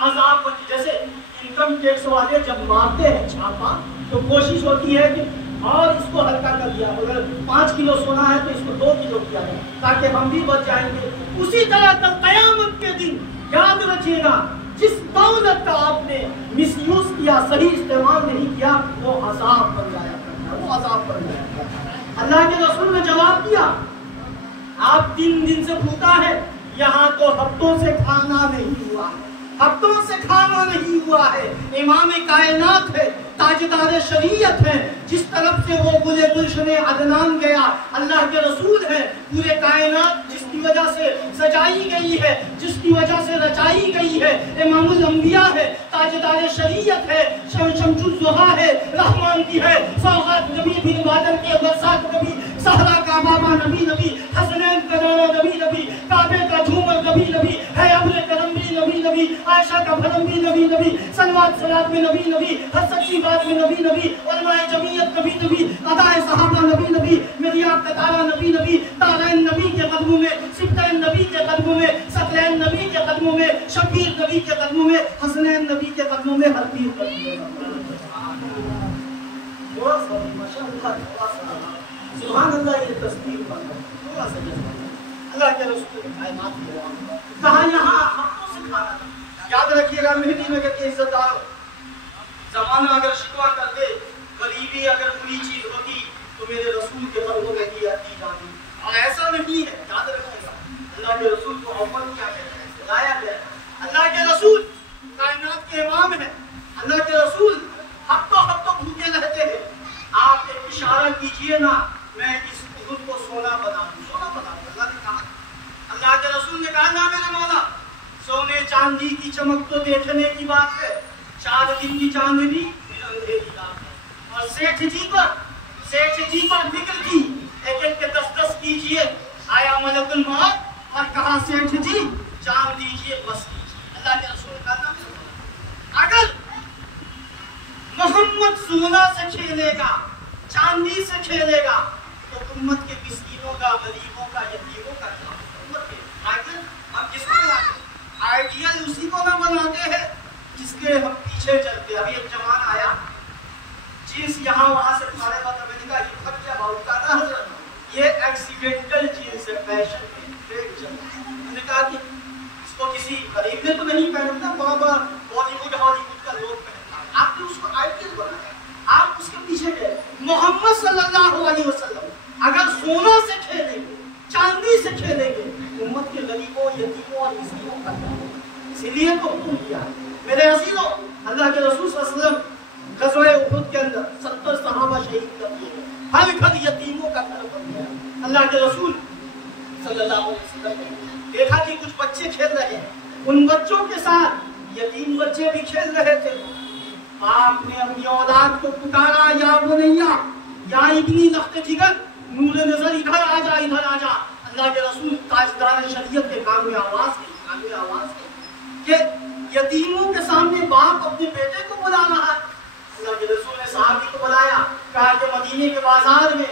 عذاب، جیسے انکم ٹیکس والے جب مارتے ہیں چھاپا تو کوشش ہوتی ہے کہ اور اس کو ہلکا کر دیا، اگر 5 کلو سونا ہے تو اس کو 2 کلو کیا جائے تاکہ ہم بھی بچ جائیں گے۔ اسی طرح قیامت کے دن یاد رکھیے گا، جس دولت کا آپ نے مس یوز کیا، صحیح استعمال نہیں کیا، وہ عذاب بن جایا کرتا، وہ عذاب بن جایا کرتا۔ اللہ کے رسول نے جواب دیا، آپ 3 دن سے بھوکا ہے، یہاں تو ہفتوں سے کھانا نہیں ہوا ہے، ہفتوں سے کھانا نہیں ہوا ہے، امام کائنات ہے، تاجدار شریعت ہے، جس طرف سے وہ گلے گلشن عدنان گیا اللہ کے رسول ہے، پورے کائنات جس کی وجہ سے سجائی گئی ہے، جس کی وجہ سے رچائی گئی ہے، امام الانبیاء ہے، تاجدار شریعت ہے، شمس الضحیٰ ہے، رحمان کی ہے، سوغات نبی بن بادر کے برسات نبی، صحرا کا بابا نبی نبی، حسنین کا نانا نبی نبی، کعبے کا جھومر نبی نبی، ہے ابر کرم بھی نبی نبی، عائشہ کا بھرم بھی نبی نبی، سلوات صلات میں نبی نبی، ہر سچی بات میں نبی نبی، علماء جمعیت نبی نبی، ادائے صحابہ نبی نبی، میریات کا تارا نبی نبی، تارین نبی کے قدموں میں، سبتین نبی کے قدموں میں، ستلین نبی کے قدموں میں، شبیر نبی کے قدموں میں، حسنین نبی کے قدموں میں، ہر پیر قدموں میں۔ سبحان اللہ، یہ تصدیق تھوڑا سا اللہ کے رسول کی کائنات میں کہا یہاں ہفتوں سے کھانا۔ یاد رکھیے گا، مہدی نگر کے عزت دار زمانہ اگر شکوا کر دے، غریبی اگر بری چیز ہوتی تو میرے رسول کے قدموں میں دی جاتی، اور ایسا نہیں ہے۔ یاد رکھیے گا، اللہ کے رسول کو اوپر کیا کہتے ہیں، بلایا گیا۔ اللہ کے رسول کائنات کے امام ہیں، اللہ کے رسول ہفتوں بھوکے رہتے ہیں۔ آپ ایک اشارہ کیجئے نا، میں اس خود کو سونا بنا دوں، سونا بنا دوں۔ اللہ نے کہا، اللہ کے رسول نے کہا نا میرے مولا، سونے چاندی کی چمک تو دیکھنے کی بات ہے، 4 دن کی چاندنی پھر اندھیری رات ہے۔ اور سیٹھ جی پر فکر کی، ایک کے 10 کیجئے۔ آیا ملک الموت اور کہا سیٹھ جی جان دیجئے، بس کیجئے۔ اللہ کے رسول نے کہا نا میرے مولا، اگر محمد سونا سے کھیلے گا، چاندی سے کھیلے گا تو امت کے مسکینوں کا، غریبوں کا، یتیموں کا کیا؟ امت کے ہم کس کو بناتے ہیں؟ آئیڈیل اسی کو نہ بناتے ہیں جس کے ہم پیچھے چلتے۔ ابھی ایک جوان آیا، جینس یہاں وہاں سے پھاڑے گا، تو میں نے کہا یہ پھٹ گیا بہت کا نا حضرت، یہ ایکسیڈنٹل جینس ہے، فیشن ہے، ٹرینڈ چل رہا ہے۔ میں نے کہا کہ اس کو کسی غریب نے تو نہیں پہنتا، بہت بار بالی ووڈ ہالی ووڈ کا لوگ پہنتا ہے، آپ نے اس کو آئیڈیل بنایا، آپ اس کے پیچھے گئے۔ محمد صلی اللہ علیہ وسلم اگر سونا سے کھیلیں گے، چاندی سے کھیلیں گے، امت کے غریبوں، یتیموں اور مسکینوں کا کیا؟ اسی لیے تو حکم کیا میرے عزیزوں۔ اللہ کے رسول صلی اللہ علیہ وسلم غزوہ احد کے اندر 70 صحابہ شہید کر دیے، ہر گھر یتیموں کا گھر بن گیا۔ اللہ کے رسول صلی اللہ علیہ وسلم نے دیکھا کہ کچھ بچے کھیل رہے ہیں، ان بچوں کے ساتھ یتیم بچے بھی کھیل رہے تھے۔ آپ نے اپنی اولاد کو پکارا، یا بنیا، یا ابنی لخت جگر، نور نظر ادھر آ جا، ادھر آ جا۔ اللہ کے رسول تاجدار شریعت کے کان میں آواز کی کہ یتیموں کے سامنے باپ اپنے بیٹے کو بلا رہا ہے۔ اللہ کے رسول نے صحابی کو بلایا، کہا کہ مدینے کے بازار میں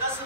10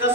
10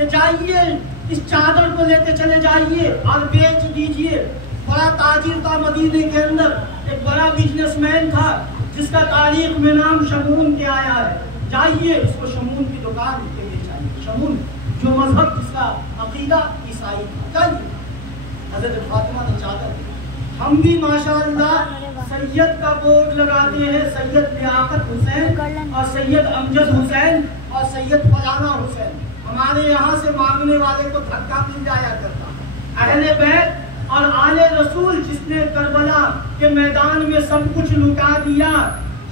کہ جائیے اس چادر کو لیتے چلے جائیے اور بیچ دیجئے۔ بڑا تاجر تھا مدینے کے اندر، ایک بڑا بزنس مین تھا جس کا تاریخ میں نام شمون کے آیا ہے، جائیے اس کو شمون کی دکان پہ لے جائیے۔ شمون جو مذہب جس کا عقیدہ عیسائی تھا، جائیے۔ حضرت فاطمہ نے چادر دی۔ ہم بھی ماشاءاللہ سید کا بورڈ لگاتے ہیں، سید لیاقت حسین اور سید امجد حسین اور سید فلانا حسین۔ ہمارے یہاں سے مانگنے والے کو دھکا مل جایا کرتا۔ اہل بیت اور آل رسول جس نے کربلا کے میدان میں سب کچھ لٹا دیا،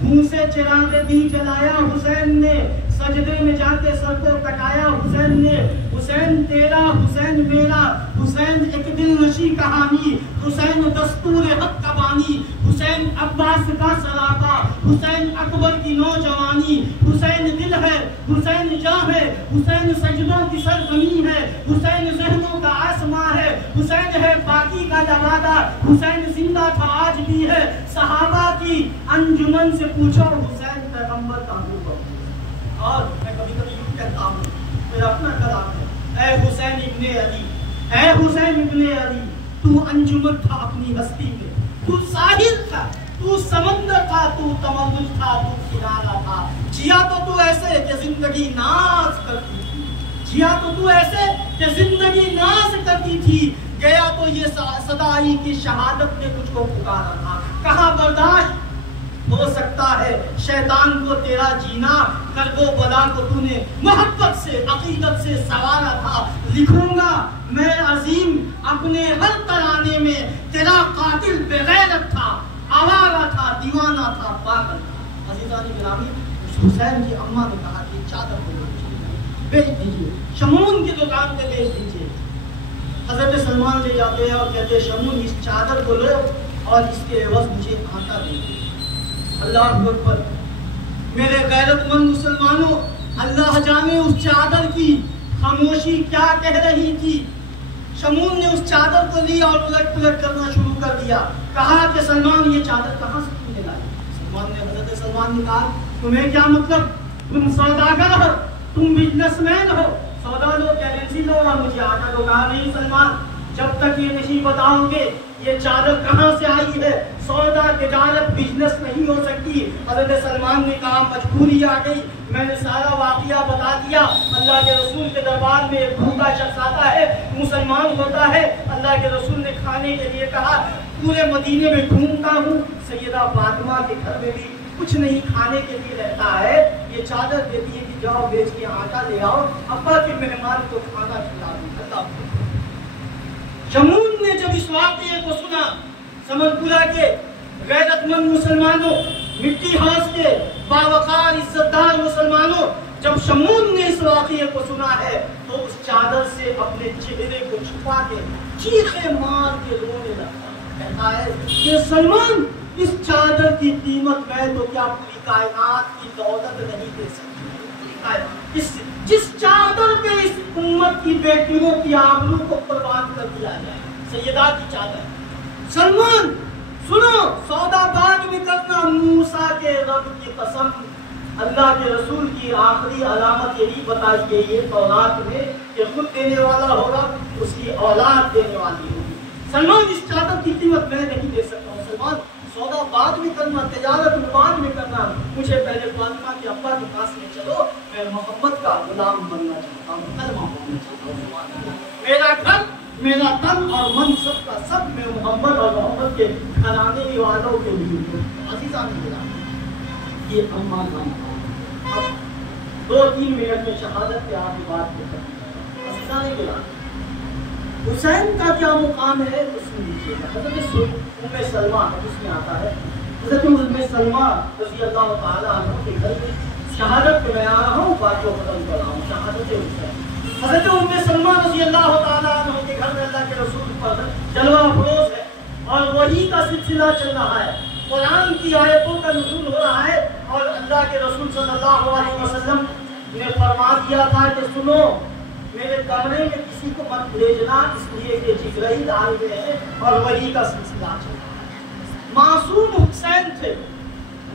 خون سے چراغ دی جلایا حسین نے، سجدے میں جا کے سر کو کٹایا حسین نے۔ حسین تیرا، حسین میرا، حسین ایک دل نشی کہانی، حسین دستور حق کا بانی، حسین عباس کا سراپا، حسین اکبر کی نوجوانی، حسین دل ہے، حسین جاں ہے، حسین سجدوں کی سرزمین ہے، حسین ذہنوں کا آسماں ہے، حسین ہے باقی کا دروازہ، حسین زندہ تھا آج بھی ہے۔ صحابہ کی انجمن سے پوچھو حسین پیغمبر کا ہو۔ اور میں کبھی کبھی یوں کہتا ہوں، میرا اپنا کلام ہے، اے حسین ابن علی، اے حسین ابن علی، تو انجمن تھا اپنی ہستی میں، تو ساحل تھا، تو سمندر تھا، تو تمدن تھا، تو کنارہ تھا۔ جیا تو تو ایسے کہ زندگی ناز کرتی تھی، جیا تو تو ایسے کہ زندگی ناز کرتی تھی، گیا تو یہ صدائی کی شہادت نے کچھ کو پکارا تھا۔ کہاں برداشت ہو سکتا ہے شیطان کو تیرا جینا، کرب و بلا کو تو نے محبت سے عقیدت سے سوارا تھا۔ لکھوں گا میں عظیم اپنے ہر ترانے میں، تیرا قاتل بغیرت تھا، آوارہ تھا، دیوانہ تھا، پاگل تھا۔ عزیزان گرامی، حسین کی اماں نے کہا کہ چادر کو بیچ دیجیے، شمون کی دکان پہ بیچ دیجیے۔ حضرت سلمان لے جاتے ہیں اور کہتے ہیں شمون اس چادر کو لو اور اس کے عوض مجھے آٹا دے دو۔ اللہ اکبر، میرے غیرت مند مسلمانوں، اللہ جانے اس چادر کی خاموشی کیا کہہ رہی تھی۔ شمون نے اس چادر کو لیا اور الٹ پلٹ کرنا شروع کر دیا۔ کہا کہ سلمان یہ چادر کہاں سے تم نے لائی؟ حضرت سلمان نے کہا تمہیں کیا مطلب، تم سوداگر ہو، تم بزنس مین ہو، سودا لو، کرنسی لو اور مجھے آٹا دو۔ کہا نہیں سلمان، جب تک یہ نہیں بتاؤ گے یہ چادر کہاں سے آئی ہے، سودا تجارت بزنس نہیں ہو سکتی۔ حضرت سلمان نے کہا مجبوری آ گئی، میں نے سارا واقعہ بتا دیا۔ اللہ کے رسول کے دربار میں ایک بھوکا شخص آتا ہے، مسلمان ہوتا ہے، اللہ کے رسول نے کھانے کے لیے کہا، پورے مدینے میں گھومتا ہوں، سیدہ فاطمہ کے گھر میں بھی کچھ نہیں کھانے کے لیے رہتا ہے، یہ چادر دیتی ہے کہ جاؤ بیچ کے آٹا لے آؤ، ابا کے مہمان کو کھانا کھلا دوں۔ شمون نے جب اس واقعے کو سنا، سمن پورا کے غیرت مند مسلمانوں، مٹی ہاؤس کے باوقار عزت دار مسلمانوں، جب شمون نے اس واقعے کو سنا ہے تو اس چادر سے اپنے چہرے کو چھپا کے چیخے مار کے رونے لگا، کہتا ہے کہ سلمان اس چادر کی قیمت میں تو کیا پوری کائنات کی دولت نہیں دے سکتی۔ جس چادر پہ اس امت کی بیٹیوں کی آبرو کو قربان کر دیا جائے، سیدہ کی چادر۔ سلمان سنو، سودا بعد میں کرنا، موسیٰ کے رب کی قسم، اللہ کے رسول کی آخری علامت یہی بتائی گئی ہے تورات میں کہ خود دینے والا ہوگا، اس کی اولاد دینے والی ہوگی۔ سلمان اس چادر کی قیمت میں نہیں دے سکتا ہوں، سلمان سودا بعد میں کرنا، تجارت بعد میں کرنا، مجھے پہلے فاطمہ کے ابا کے پاس میں چلو، میں محمد کا غلام بننا چاہتا ہوں، کلمہ پڑھنا چاہتا ہوں۔ میرا گھر، میرا تن اور من سب کا سب میں محمد اور محمد کے گھرانے والوں کے لیے ہوں۔ عزیزان گرامی، یہ اماں کا مقام۔ اب 2-3 منٹ میں شہادت کے آپ کی بات کرتے ہیں۔ عزیزان گرامی، حسین کا کیا مقام ہے اس میں لیجیے گا۔ حضرت ام سلمہ حدیث میں آتا ہے، حضرت ام سلمہ رضی اللہ تعالیٰ عنہ کے گھر میں شہادت پہ میں آ رہا ہوں، بات کو ختم کر رہا ہوں، شہادت حسین۔ حضرت ام سلمہ رضی اللہ تعالیٰ عنہ کے گھر میں اللہ کے رسول پر جلوہ افروز ہے اور وحی کا سلسلہ چل رہا ہے، قرآن کی آیتوں کا نزول ہو رہا ہے، اور اللہ کے رسول صلی اللہ علیہ وسلم نے فرما دیا تھا کہ سنو، میرے کمرے میں کسی کو مت بھیجنا، اس لیے کہ جبرائیل آئے ہوئے ہیں اور وحی کا سلسلہ چل رہا ہے۔ معصوم حسین تھے،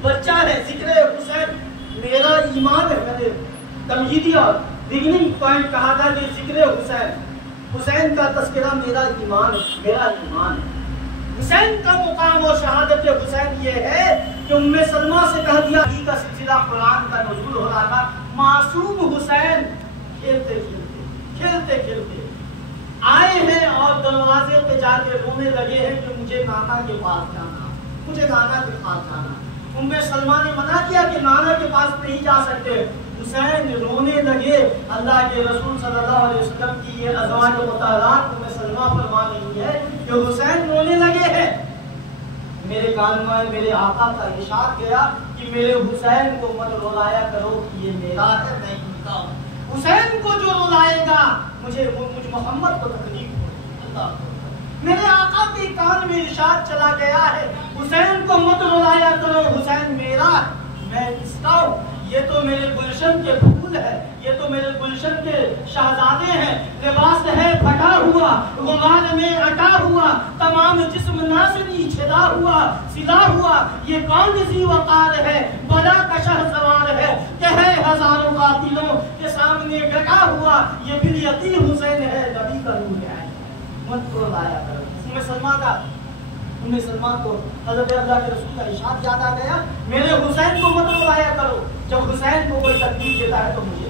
بچہ ہے، ذکر حسین میرا ایمان ہے، میں نے تمہیدیہ بگننگ پوائنٹ کہا تھا کہ ذکر حسین، حسین کا تذکرہ میرا ایمان ہے۔ حسین کا مقام و شہادت حسین یہ ہے کہ ام سلمہ سے کہہ دیا علی کا سلسلہ قرآن کا نزول ہو رہا تھا، معصوم حسین کھیلتے آئے ہیں اور دروازے پہ جا کے رونے لگے ہیں کہ مجھے نانا کے پاس جانا، مجھے نانا کے پاس جانا۔ ام سلمہ نے منع کیا کہ نانا کے پاس نہیں جا سکتے۔ حسین رونے لگے۔ اللہ کے رسول صلی اللہ علیہ وسلم کی یہ ازواج مطہرات ام سلمہ فرما رہی ہے کہ حسین رونے لگے ہیں۔ میرے کان میں میرے آقا کا ارشاد گیا کہ میرے حسین کو مت رلایا کرو کہ یہ میرا ہے، میں ان کا ہوں۔ حسین کو جو رلائے گا مجھ محمد کو تکلیف ہوگی۔ اللہ میرے آقا کے کان میں ارشاد چلا گیا ہے حسین کو مت رلایا کرو، حسین میرا ہے، میں اس کا ہوں۔ یہ تو میرے گلشن کے پھول ہے، یہ تو میرے گلشن کے شہزادے ہیں۔ لباس ہے پھٹا ہوا، غبار میں اٹا ہوا، تمام جسم ناصری چھدا ہوا، سلا ہوا، یہ کون سی وقار ہے، بڑا کشہ سوار ہے کہ ہے ہزاروں قاتلوں کے سامنے ڈٹا ہوا، یہ بھی یتیم حسین ہے، نبی کا روح ہے۔ مت کو لایا کرو۔ ام سلمہ کو حضرت اللہ کے رسول کا ارشاد یاد آ گیا، میرے حسین کو مت رلایا کرو، جب حسین کو کوئی تکلیف دیتا ہے تو مجھے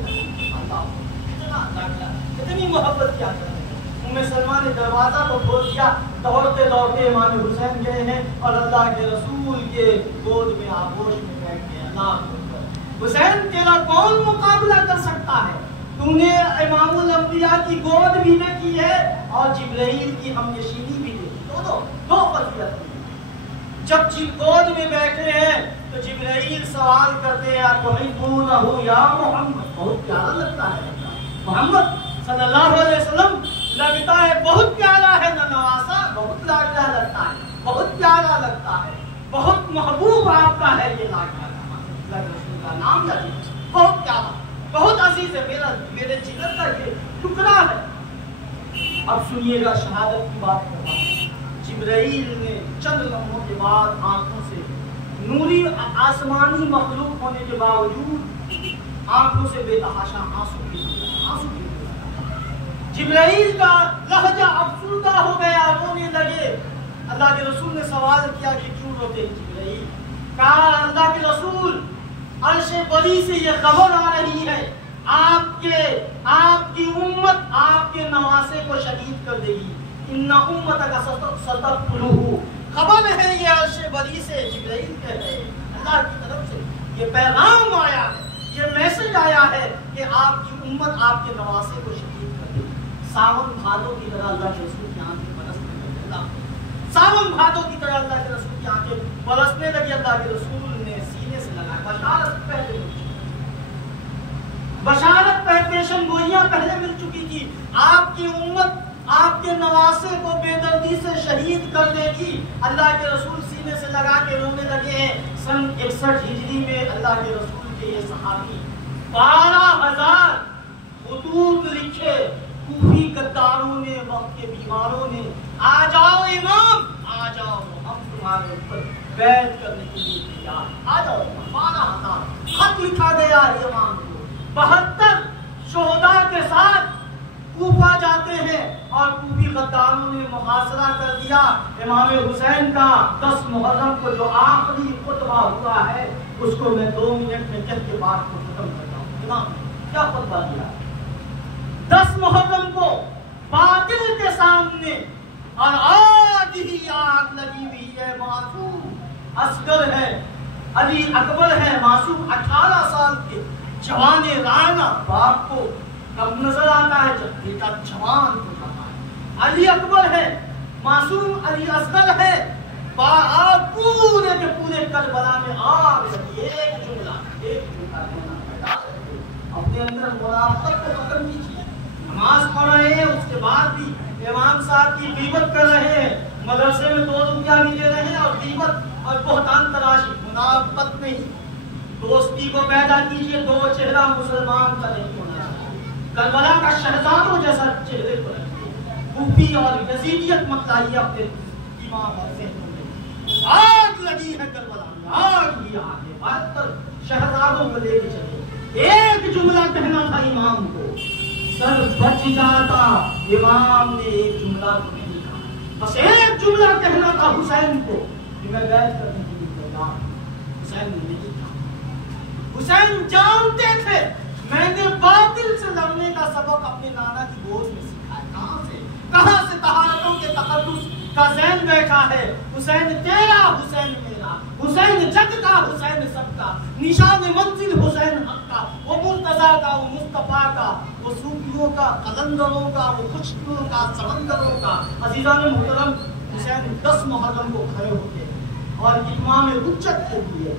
اتنی محبت کیا کرے۔ ام سلمہ نے دروازہ کو کھول دیا، دوڑتے امام حسین گئے ہیں اور اللہ کے رسول کے گود میں آغوش میں بیٹھ گئے۔ اللہ حسین تیرا کون مقابلہ کر سکتا ہے؟ تو نے امام الانبیاء کی گود بھی دیکھی ہے اور جبرائیل کی ہم نشینی بھی دیکھی، دو فضیلت کی۔ جب گود میں بیٹھے ہیں تو جبرائیل سوال کرتے ہیں تحبونہ یا محمد، بہت پیارا لگتا ہے محمد صلی اللہ علیہ وسلم، لگتا ہے بہت پیارا ہے، نہ نواسا بہت لاڈلا لگتا ہے، بہت پیارا لگتا ہے، بہت محبوب آپ کا ہے یہ لاڈلا رسول کا نام لگے، بہت پیارا، بہت عزیز ہے، میرے جگر کا یہ ٹکڑا ہے۔ اب سنیے گا شہادت کی بات کرنا۔ جبرائیل نے چند لمحوں کے بعد آنکھوں سے نوری آسمانی مخلوق ہونے کے باوجود آنکھوں سے بے تحاشا آنسو جبرائیل کا لہجہ افسردہ ہو گیا، رونے لگے۔ اللہ کے رسول نے سوال کیا کہ کیوں روتے ہیں جبرائیل؟ کہا اللہ کے رسول عرش بری سے یہ خبر آ رہی ہے آپ کی امت آپ کے نواسے کو شہید کر دے گی، ان امتک ستقتلہ، خبر ہے یہ عرش بری سے، جبرائیل کہہ رہے ہیں اللہ کی طرف سے یہ پیغام آیا ہے، یہ میسج آیا ہے کہ آپ کی امت آپ کے نواسے کو شہید کر دے گی۔ ساون بھادو کی طرح اللہ کے رسول کی آنکھیں برسنے لگی، ساون بھادو کی طرح اللہ کے رسول کی آنکھیں برسنے لگی۔ اللہ کے رسول نے سینے سے لگایا، بشارت پیشن گوئیاں پہلے مل چکی تھی، آپ کی امت آپ کے نواسے کو بے دردی سے شہید کر دے گی۔ اللہ کے رسول سینے سے لگا کے رونے لگے ہیں۔ سن 61 ہجری میں اللہ کے رسول کے یہ صحابی 12,000 خطوط لکھے کوفی غداروں نے، وقت کے بیماروں نے، آ جاؤ امام، آ جاؤ ہم تمہارے اوپر بیعت کرنے کے لیے تیار، آ جاؤ۔ 12,000 خط لکھا گیا امام کو، 72 شہداء کے ساتھ کوفہ جاتے ہیں اور کوفی غداروں نے محاصرہ کر دیا امام حسین کا۔ 10 محرم کو جو آخری خطبہ ہوا ہے اس کو میں 2 منٹ میں کہہ کے بات کو ختم کرتا ہوں۔ امام کیا خطبہ دیا؟ 10 محرم کو باطل کے سامنے، اور آج ہی آگ لگی ہوئی ہے، معصوم اصغر ہے، علی اکبر ہے، معصوم 18 سال کے جوان رانا باپ کو کب نظر آتا ہے جب بیٹا جوان ہو جاتا ہے۔ علی اکبر ہے، معصوم علی اصغر ہے، پورے کے پورے کربلا میں آگ لگی، ایک جملہ اپنے اندر منافقت کو ختم کیجیے۔ نماز پڑھ رہے ہیں، اس کے بعد بھی امام صاحب کی غیبت کر رہے ہیں، مدرسے میں 2 روپیہ بھی دے رہے ہیں اور غیبت اور بہتان تراشی، منافقت نہیں۔ دوستی کو پیدا کیجیے، 2 چہرہ مسلمان کا نہیں ہونا چاہیے۔ کربلا کا شہزادوں جیسا چہرے کو رکھیے، کوفی اور یزیدیت مت لائیے اپنے دماغ اور ذہنوں میں۔ آگ لگی ہے کربلا میں، آگ ہی آگ ہے، 72 شہزادوں کو لے کے چلے، ایک ایک جملہ کہنا تھا امام کو، سر بچ جاتا، امام نے ایک جملہ تو نہیں کہا، بس ایک جملہ کہنا تھا حسین کو کہ میں بیعت کرنے کے لیے تیار ہوں، حسین نے نہیں کہا۔ حسین جانتے تھے میں نے باطل سے لڑنے کا سبق اپنے نانا کی گود میں سیکھا ہے، کہاں سے طہارتوں کے تقدس کا ذہن بیٹھا ہے، حسین تیرا حسین میرا، حسین جگ کا حسین سب کا، نشان منزل حسین حق کا، وہ مرتضیٰ کا، وہ مصطفیٰ کا، وہ صوفیوں کا، قلندروں کا، وہ خشکیوں کا، سمندروں کا۔ عزیزان محترم، حسین 10 محرم کو کھڑے ہوتے اور اتمام حجت کے لیے،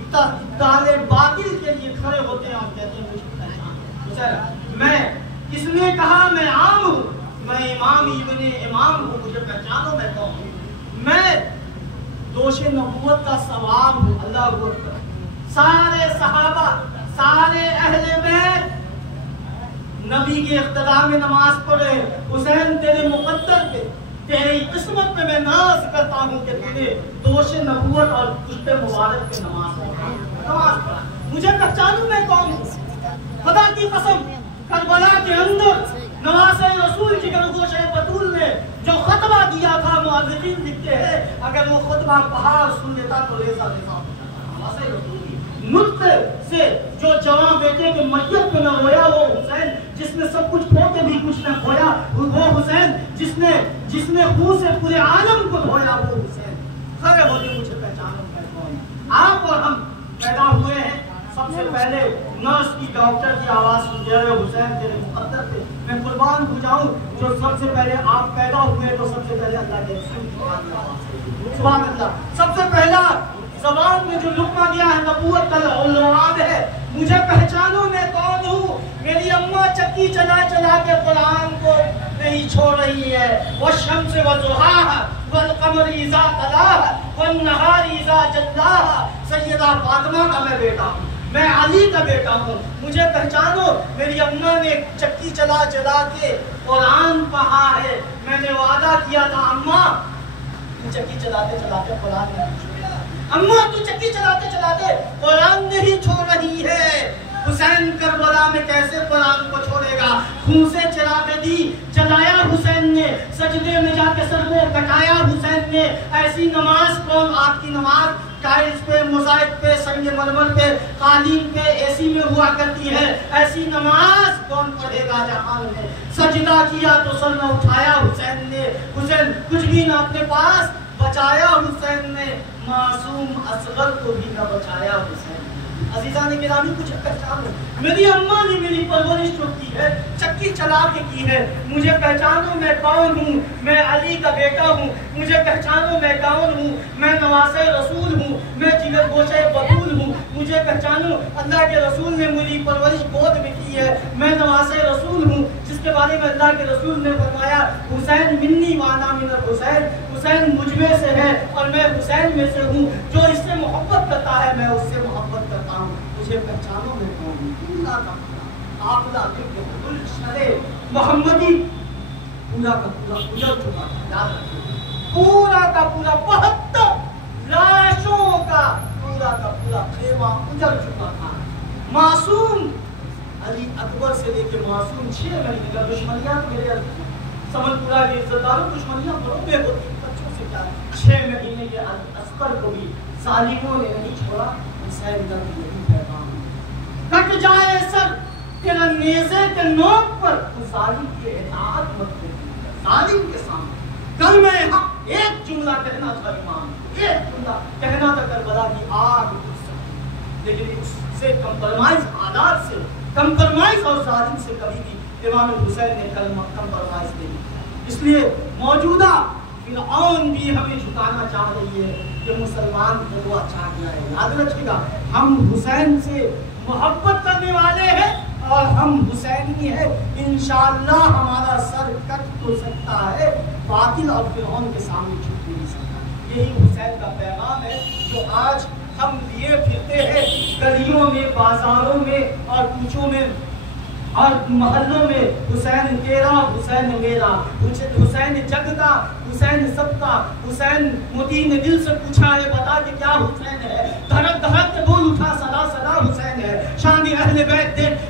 ابطال باطل کے لیے کھڑے ہوتے ہیں اور کہتے ہیں مجھے پہچان حسین، میں کس نے کہا میں عام ہوں، میں امام ابن امام ہوں، مجھے پہچانو میں کون ہوں، میں دوش نبوت کا ثواب ہوں۔ اللہ اکبر، سارے صحابہ، سارے اہل بیت نبی کے اقتداء میں نماز پڑھے، حسین تیرے مقدر پہ، تیری قسمت پہ میں ناز کرتا ہوں کہ تیرے دوش نبوت اور پشت مبارک پہ نماز پڑھا، مجھے پہچانو میں کون ہوں۔ خدا کی قسم، کربلا کے اندر نواز رسول جگر گوش بطول نے جو خطبہ دیا تھا، مؤرخین لکھتے ہیں اگر وہ خطبہ پہاڑ سن لیتا تو ریزہ ریزہ ہو جاتا۔ نواز رسول نطق سے جو جوان بیٹے کے میت پہ نہ رویا، وہ حسین جس نے سب کچھ کھو کے بھی کچھ نہ کھویا، وہ حسین جس نے خون سے پورے عالم کو دھویا، وہ حسین۔ کھڑے ہوتے مجھے پہچانو میں کون ہوں۔ آپ اور ہم پیدا ہوئے ہیں، سب سے پہلے نرس کی، ڈاکٹر کی آواز سنتے ہوئے حسین تیرے مقدر پہ میں قربان ہو جاؤں، جو سب سے پہلے آپ پیدا ہوئے تو سب سے پہلے اللہ کے رسول کی آواز، سبحان اللہ، سب سے پہلا زبان میں جو لقمہ دیا ہے نبوت کا لعاب ہے، مجھے پہچانو میں کون ہوں۔ میری اماں چکی چلا چلا کے قرآن کو نہیں چھوڑ رہی ہے، والشمس وضحاها والقمر اذا تلاها والنهار اذا جلاها، سیدہ فاطمہ کا میں بیٹا ہوں، میں علی کا بیٹا ہوں، مجھے پہچانو۔ میری اماں نے چکی چلا چلا کے قرآن پڑھا ہے، میں نے وعدہ کیا تھا اماں تو چکی چلاتے چلاتے قرآن نہیں چھوڑا، اماں تو چکی چلاتے چلاتے قرآن نہیں چھوڑ رہی ہے۔ حسین کربلا میں کیسے قرآن کو چھوڑے گا؟ خون سے چراغ دی جلایا حسین نے، سجدے میں جا کے سر کو کٹایا حسین نے۔ ایسی نماز کون آپ کی نماز ٹائلز پہ، موزائک پہ، سنگ مرمر پہ، قالین پہ، اے سی میں ہوا کرتی ہے، ایسی نماز کون پڑھے گا جہان میں؟ سجدہ کیا تو سر نہ اٹھایا حسین نے، حسین کچھ بھی نہ اپنے پاس بچایا حسین نے، معصوم اصغر کو بھی نہ بچایا حسین۔ عزیزان گرامی، کچھ پہچانو، میری اماں نے میری پرورش جو کی ہے چکی چلا کے کی ہے، مجھے پہچانو میں کون ہوں، میں علی کا بیٹا ہوں، مجھے پہچانو میں کون ہوں، میں نواز رسول ہوں، میں جگر گوش بطول ہوں، مجھے پہچانو اللہ کے رسول نے میری پرورش گود میں کی ہے، میں نواز رسول ہوں جس کے بارے میں اللہ کے رسول نے فرمایا حسین منی وانا من الحسین، حسین مجھ میں سے ہے اور میں حسین میں سے ہوں، جو اس سے محبت کرتا ہے میں اس سے محبت کرتا ہوں۔ مجھے پہچانو میں کون ہوں۔ پورا کا پورا قافلہ بالکل شرع محمدی پورا کا پورا اجڑ چکا تھا، یاد رکھیں، پورا کا پورا 72 لاشوں کا پورا خیمہ اجڑ چکا تھا۔ معصوم علی اکبر سے لے کے معصوم 6 مہینے کا دشمنیاں میرے سمجھ پورا کی عزت داروں دشمنیاں بڑوں پہ ہوتی بچوں سے کیا 6 مہینے کے اصغر کو بھی ظالموں نے نہیں چھوڑا۔ حسین کا بھی یہی پیغام کٹ جائے سر تیرا نیزے کے نوک پر، تو ظالم کی اطاعت مت کریں، ظالم کے سامنے کلمہ حق ایک جملہ کہنا تھا امام، ایک جملہ کہنا تھا کربلا کی آگ بجھ سکتی، لیکن اس سے کمپرمائز حالات سے، کمپرمائز اور ظالم سے کبھی بھی امام حسین نے کمپرمائز نہیں کیا۔ اس لیے موجودہ فرعون بھی ہمیں جھکانا چاہ رہی ہے کہ مسلمان کو وہ اچھا کیا ہے۔ یاد رکھیے گا، ہم حسین سے محبت کرنے والے ہیں اور ہم حسینی ہیں، انشاءاللہ ہمارا سر کٹ تو سکتا ہے، باطل اور فرعون کے سامنے جھک نہیں سکتا۔ یہی حسین کا پیغام ہے جو آج ہم لیے پھرتے ہیں گلیوں میں، بازاروں میں اور کوچوں میں اور محلوں میں، حسین تیرا، حسین میرا، حسین جگ کا، حسین سب کا۔ حسین موتی نے دل سے پوچھا ہے بتا کہ کیا حسین ہے، دھڑک دھڑک کے بول اٹھا صدا صدا حسین ہے۔ شان اہل بیت دیکھ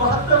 72